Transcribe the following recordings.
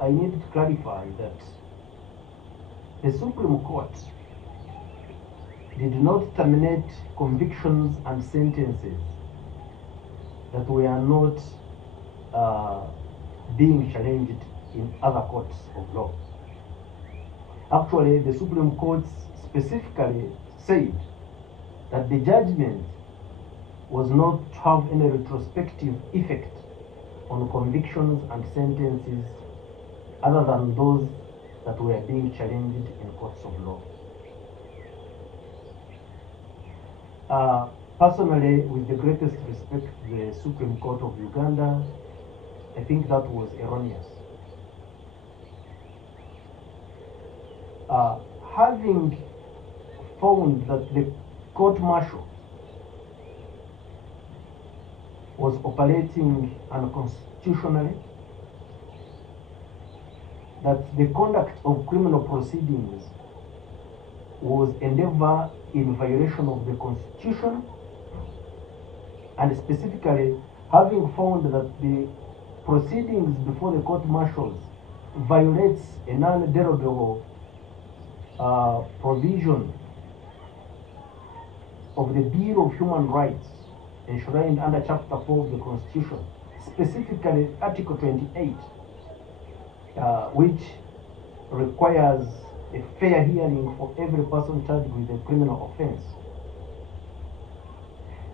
I need to clarify that the Supreme Court did not terminate convictions and sentences that were not being challenged in other courts of law. Actually, the Supreme Court specifically said that the judgment was not to have any retrospective effect on convictions and sentences other than those that were being challenged in courts of law. Personally, with the greatest respect to the Supreme Court of Uganda, I think that was erroneous. Having found that the court-martial was operating unconstitutionally, that the conduct of criminal proceedings was endeavor in violation of the Constitution, and specifically having found that the proceedings before the court-martials violates a non-derogable provision of the Bill of Human Rights enshrined under Chapter 4 of the Constitution, specifically Article 28, which requires a fair hearing for every person charged with a criminal offense,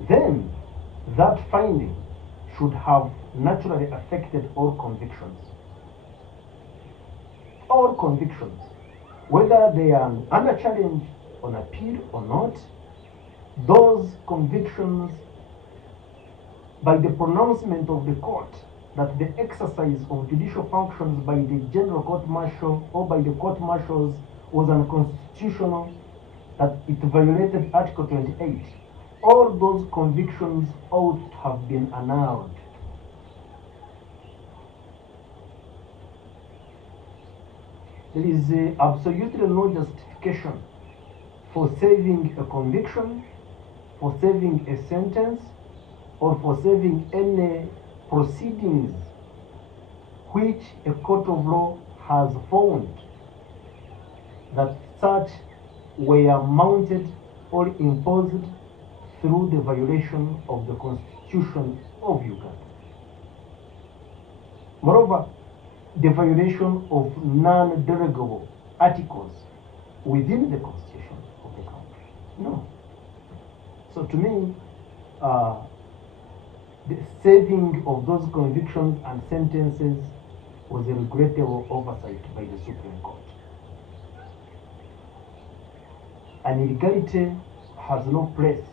then that finding should have naturally affected all convictions. All convictions, whether they are under challenge on appeal or not, those convictions, by the pronouncement of the court that the exercise of judicial functions by the general court-martial or by the court-martials was unconstitutional, that it violated Article 28, all those convictions ought to have been annulled. There is absolutely no justification for saving a conviction, for saving a sentence, or for saving any proceedings which a court of law has found that such were mounted or imposed through the violation of the Constitution of Uganda. Moreover, the violation of non-derogable articles within the Constitution of the country. No. So to me, the saving of those convictions and sentences was a regrettable oversight by the Supreme Court. And illegality has no place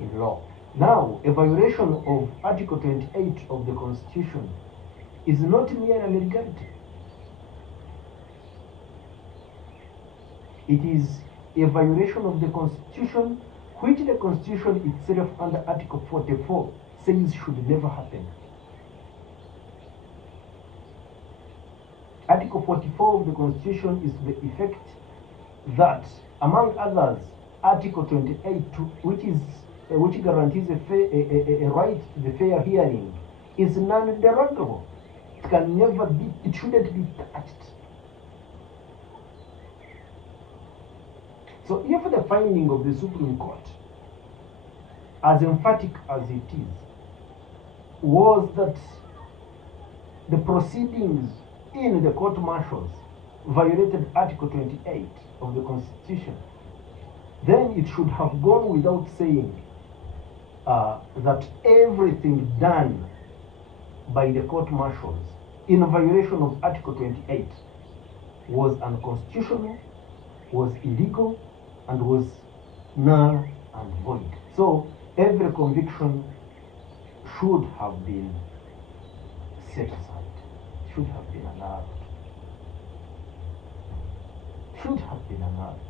in law. Now, a violation of Article 28 of the Constitution is not mere an illegality. It is a violation of the Constitution, which the Constitution itself under Article 44 says should never happen. Article 44 of the Constitution is to the effect that, among others, Article 28, which guarantees a right to the fair hearing, is non-derogable. It can never be, it shouldn't be touched. So if the finding of the Supreme Court, as emphatic as it is, was that the proceedings in the court-martials violated Article 28 of the Constitution, then it should have gone without saying that everything done by the court-martials in violation of Article 28 was unconstitutional, was illegal, and was null and void. So every conviction should have been set aside, should have been annulled, should have been annulled.